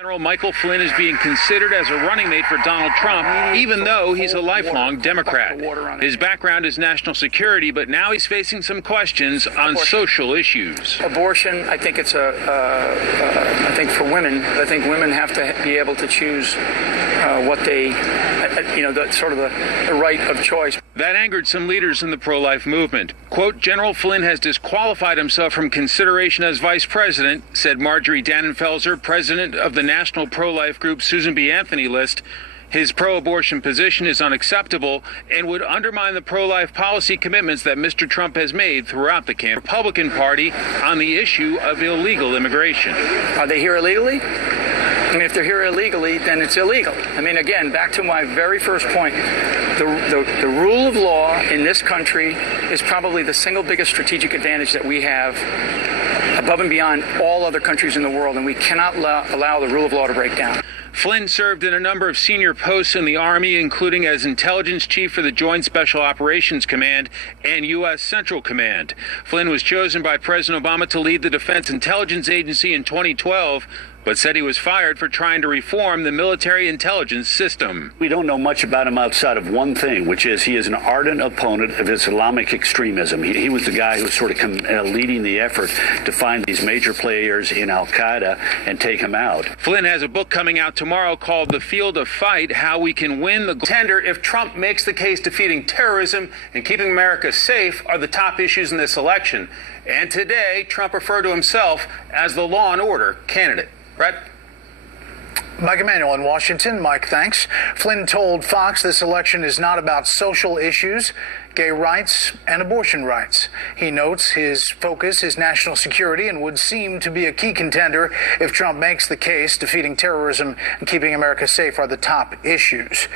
General Michael Flynn is being considered as a running mate for Donald Trump, even though he's a lifelong Democrat. His background is national security, but now he's facing some questions on social issues. Abortion, I think it's I think for women, I think women have to be able to choose what they, the right of choice. That angered some leaders in the pro-life movement. Quote, General Flynn has disqualified himself from consideration as vice president, said Marjorie Dannenfelser, president of the national pro-life group Susan B. Anthony list. His pro-abortion position is unacceptable and would undermine the pro-life policy commitments that Mr. Trump has made throughout the Republican Party on the issue of illegal immigration. Are they here illegally? I mean, if they're here illegally, then it's illegal. I mean, again, back to my very first point, the rule of law in this country is probably the single biggest strategic advantage that we have above and beyond all other countries in the world, and we cannot allow the rule of law to break down. Flynn served in a number of senior posts in the Army, including as intelligence chief for the Joint Special Operations Command and U.S. Central Command. Flynn was chosen by President Obama to lead the Defense Intelligence Agency in 2012, but said he was fired for trying to reform the military intelligence system. We don't know much about him outside of one thing, which is he is an ardent opponent of Islamic extremism. He was the guy who was sort of leading the effort to find these major players in al-Qaeda and take them out. Flynn has a book coming out tomorrow called The Field of Fight, How We Can Win the Tender if Trump makes the case defeating terrorism and keeping America safe are the top issues in this election. And today, Trump referred to himself as the law and order candidate. Brett? Mike Emanuel in Washington. Mike, thanks. Flynn told Fox this election is not about social issues, gay rights, and abortion rights. He notes his focus is national security and would seem to be a key contender if Trump makes the case defeating terrorism and keeping America safe are the top issues.